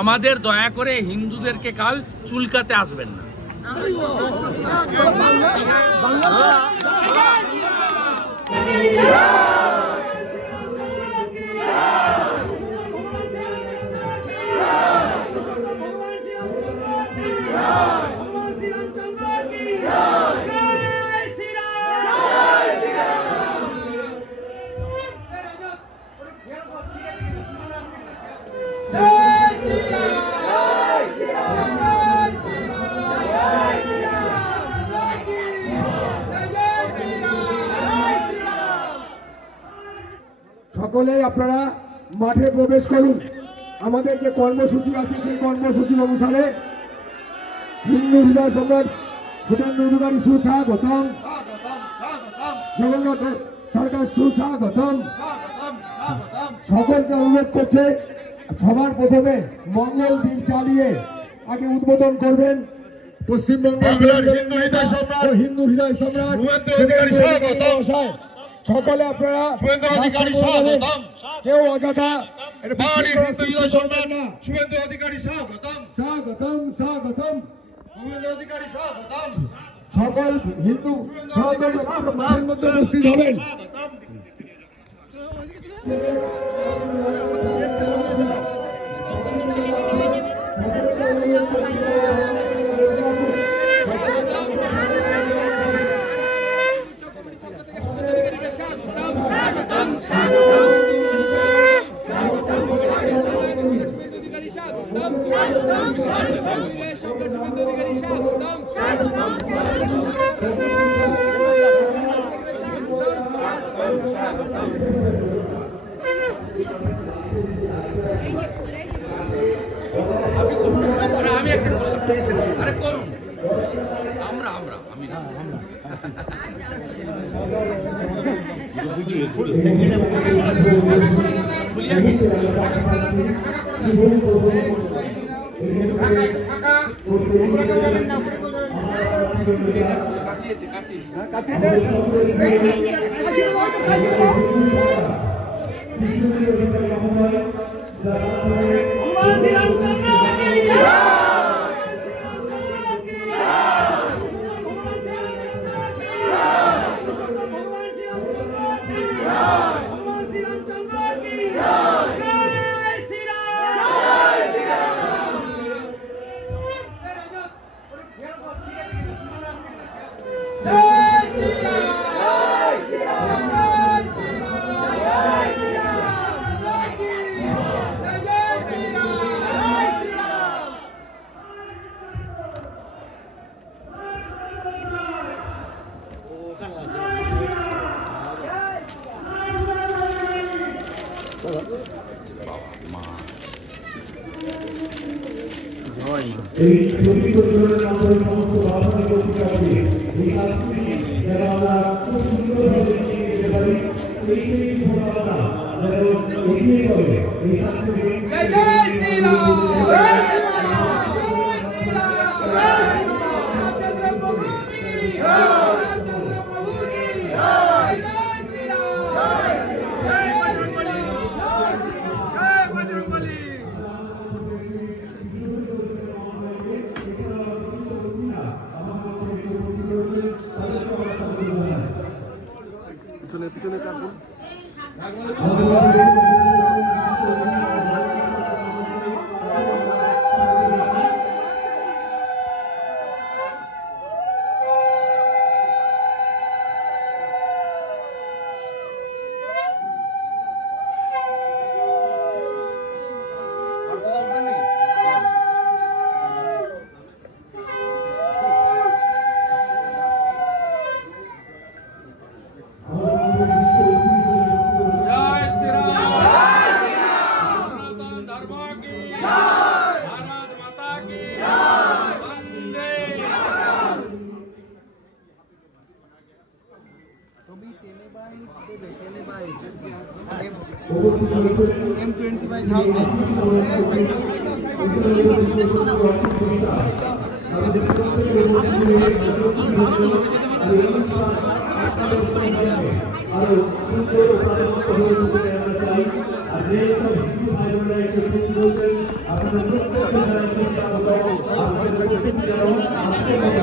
আমাদের দয়া করে হিন্দুদেরকে কাল চুলকাতে আসবেন না। সকলেই আপনারা মাঠে প্রবেশ করুন। আমাদের যে কর্মসূচি আছে সেই কর্মসূচি অনুসারে হিন্দু হৃদয় সম্রাট শুভেন্দু অধিকারী সুস্বাগতম, জগন্নাথ সরকার সুস্বাগতম। সকলকে অনুরোধ করছে সবার প্রথমে মঙ্গল দ্বীপ চালিয়ে আগে উদ্বোধন করবেন পশ্চিমবঙ্গের হিন্দু হৃদয় সম্রাট সকলে আপনারা কেউ অযথা শুভেন্দু অধিকারী স্বাগতম স্বাগতম স্বাগতম। শুভেন্দু অধিকারী স্বাগতম। সকল হিন্দু সহযোগী মাঠের মধ্যে উপস্থিত হবেন। আমি একটা আরে করুন আমরা আমরা আমি না কাছে কাছে এই ছবি প্রচলনের মাধ্যমে সমস্ত বাধা বিপত্তি আছে এই কাজগুলি যারা আমরা খুব সুন্দরভাবে নিয়ে যেতে পারি এই সম্ভাবনা যেন এগিয়ে চলে এই কাজগুলি পিছনে থাকুন। যে সব হিন্দু ভাই বোনেরা এসে উপস্থিত হয়েছেন আপনাদের প্রত্যেককে জানাচ্ছি স্বাগত। আপনাদের প্রত্যেককে যেন আজকের মতো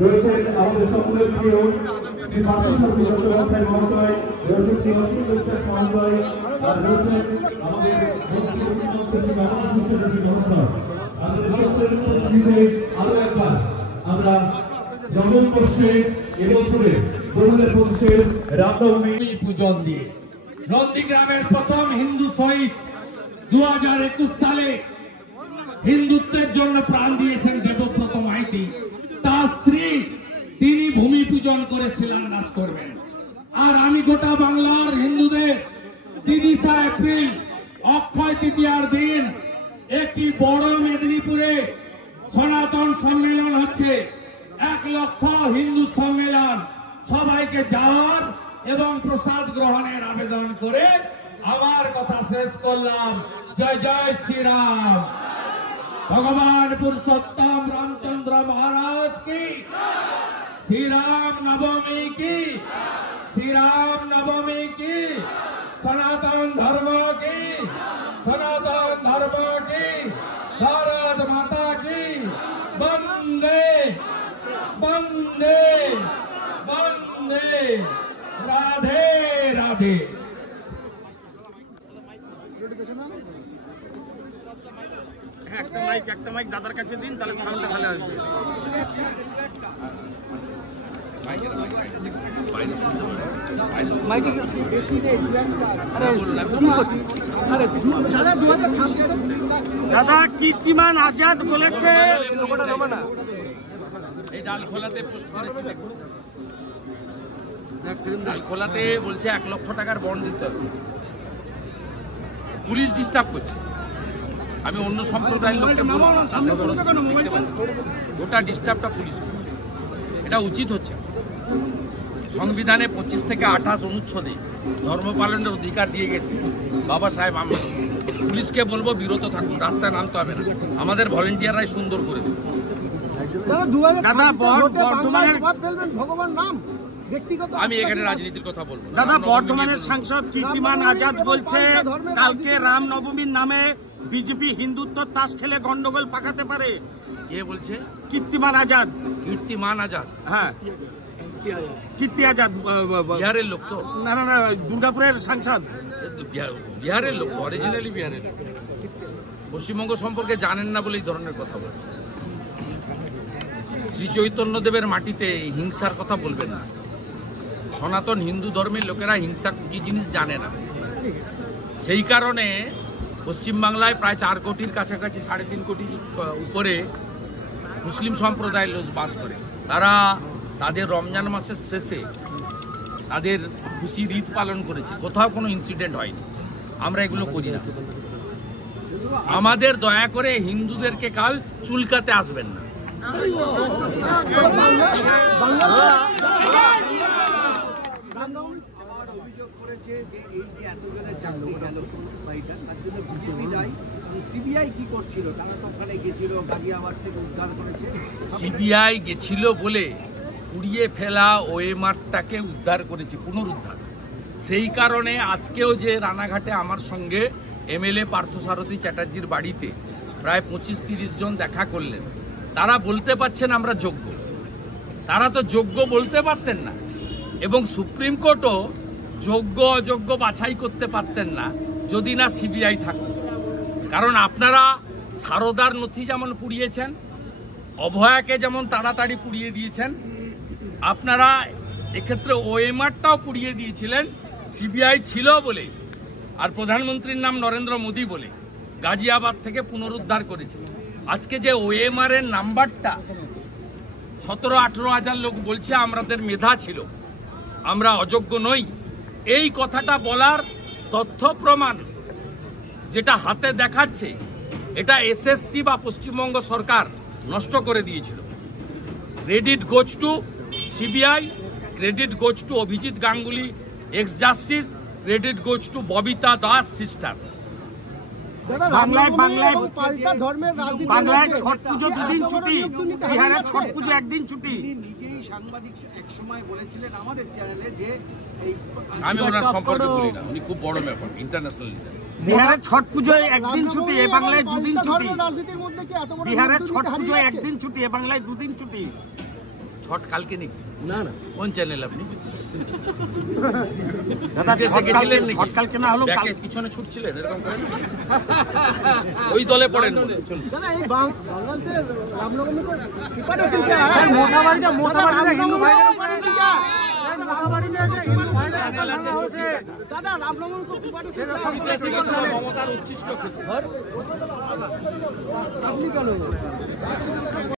রয়েছেন আমাদের সকলের প্রিয় শ্রী পার্থসারথী চট্টোপাধ্যায় মহোদয়, রয়েছেন শ্রী অসীম বিশ্বাস মহোদয়, আর রয়েছেন আমাদের শ্রী মহোদয়। আমাদের সকলের উপস্থিতিতে আরো একবার আমরা নববর্ষে এবছরে 2025 রামনবমী পূজন দিয়ে নন্দীগ্রামের প্রথম হিন্দু শহীদ 2021 সালে হিন্দুত্বের জন্য প্রাণ দিয়েছেন দেবব্রত মাইতি। তার স্ত্রী তিনি ভূমি পূজন করে শিলান্যাস করবেন। আর আমি গোটা বাংলার হিন্দুদের 30 এপ্রিল অক্ষয় তৃতীয়ার দিন একটি বড় মেদিনীপুরে সনাতন সম্মেলন হচ্ছে, 1 লক্ষ হিন্দু সম্মেলন। সবাইকে যাওয়ার এবং প্রসাদ গ্রহণের আবেদন করে আমার কথা শেষ করলাম। জয় জয় শ্রীরাম। भगवान पुरुषोत्तम रामचंद्र महाराज की, श्री राम नवमी की, श्री राम नवमी की, सनातन धर्म की, सनातन धर्म की, भारत माता की, वंदे वंदे वंदे, राधे राधे। একটা মাইক দাদার কাছে দিন, তাহলে সাউন্ডটা ভালো আসবে। দাদা কীর্তিমান আজাদ বলেছে এই ডালখোলাতে পোস্ট করেছি, দেখুন ডালখোলাতে বলছে 1 লক্ষ টাকার বন্ড দিতে হবে। পুলিশ ডিস্টার্ব করছে। আমি অন্য সম্প্রদায়ের লোককে গোটা ডিস্টার্বটা পুলিশ, এটা উচিত হচ্ছে। সংবিধানে 25 থেকে 28 অনুচ্ছেদে ধর্ম পালনের অধিকার দিয়ে গেছে বাবা সাহেব আম্বেদকর। পুলিশকে বলবো বিরত থাকুন, রাস্তায় নামতে হবে না, আমাদের ভলেন্টিয়াররাই সুন্দর করে দেবে। আমি এখানে রাজনীতির কথা বলবো। দাদা বর্ধমানের সাংসদ কীর্তিমান আজাদ বলছে কালকে রামনবমীর নামে বিজেপি হিন্দুত্ব তাস খেলে গন্ডগোল পাকাতে পারে। কে বলছে? কীর্তিমান আজাদ। কীর্তিমান আজাদ? হ্যাঁ, কীর্তি আজাদ বিহারের লোক তো? না না না, দুর্গাপুরের সাংসদ। বিহারের লোক, অরিজিনালি বিহারের লোক। পশ্চিমবঙ্গ সম্পর্কে জানেন না বলে এই ধরনের কথা বলছে। শ্রী চৈতন্যদেবের মাটিতে হিংসার কথা বলবেন না। সনাতন হিন্দু ধর্মের লোকেরা হিংসা কি জিনিস জানে না। সেই কারণে পশ্চিমবাংলায় প্রায় 4 কোটির কাছাকাছি, 3.5 কোটির উপরে মুসলিম সম্প্রদায়ের লোক বাস করে। তারা তাদের রমজান মাসের শেষে তাদের খুশির ঈদ পালন করেছে, কোথাও কোনো ইনসিডেন্ট হয়নি। আমরা এগুলো করি না। আমাদের দয়া করে হিন্দুদেরকে কাল চুলকাতে আসবেন না। সিবিআই গেছিল বলে উড়িয়ে ফেলা ওএমআরটাকে উদ্ধার করেছে, পুনরুদ্ধার। সেই কারণে আজকেও যে রানাঘাটে আমার সঙ্গে এমএলএ পার্থসারথী চ্যাটার্জির বাড়িতে প্রায় 25-30 জন দেখা করলেন, তারা বলতে পারছেন আমরা যোগ্য। তারা তো যোগ্য বলতে পারতেন না, এবং সুপ্রিম কোর্টও যোগ্য অযোগ্য বাছাই করতে পারতেন না যদি না সিবিআই থাকত। কারণ আপনারা সারদার নথি যেমন পুড়িয়েছেন, অভয়াকে যেমন তাড়াতাড়ি পুড়িয়ে দিয়েছেন, আপনারা এক্ষেত্রে ওএমআরটাও পুড়িয়ে দিয়েছিলেন সিবিআই ছিল বলে। আর প্রধানমন্ত্রীর নাম নরেন্দ্র মোদী বলে গাজিয়াবাদ থেকে পুনরুদ্ধার করেছে। আজকে যে ওএমআর এর নাম্বারটা 17-18 হাজার লোক বলছে আমাদের মেধা ছিল, আমরা অযোগ্য নই, এই কথাটা বলার তথ্য প্রমাণ যেটা হাতে দেখাচ্ছে, এটা এসএসসি বা পশ্চিমবঙ্গ সরকার নষ্ট করে দিয়েছিল। Credit goes to CBI, credit goes to Abhijit Ganguly x justice, credit goes to Babita Das sister. বাংলায় ছট পুজো 2 দিন ছুটি, বিহারে ছট পুজো 1 দিন ছুটি। সাংবাদিক এক সময় বলেছিলেন আমাদের চ্যানেলে যে আমি ওনার সম্পর্কে বলি না, উনি খুব বড় ব্যাপার, ইন্টারন্যাশনাল লিডার। বিহারে ছট পুজোয় 1 দিন ছুটি, এ বাংলায় 2 দিন ছুটি। বিহারে ছট পুজোয় 1 দিন ছুটি, এ বাংলায় 2 দিন ছুটি। ছট কালকে নাকি? না না, কোন চ্যানেল আপনি? দাদা বিদেশে গেছিলেন নাকি? ছট কালকে না হলো ব্যাকের পিছনে ছুটছিলেন এরকম করে? ওই দলে পড়েন বলে। দাদা এই বাংলাদেশের রামনবমী তো প্রিপারেশন কি স্যার মোথাবাড়িতে হিন্দু ভাইদের উপরে স্যার মোথাবাড়িতে যে হিন্দু ভাইদের উপর হামলা হয়েছে, দাদা রামনবমী তো প্রিপারেশন মমতার উচ্ছিষ্ট ক্ষেত্র। আপনি কেন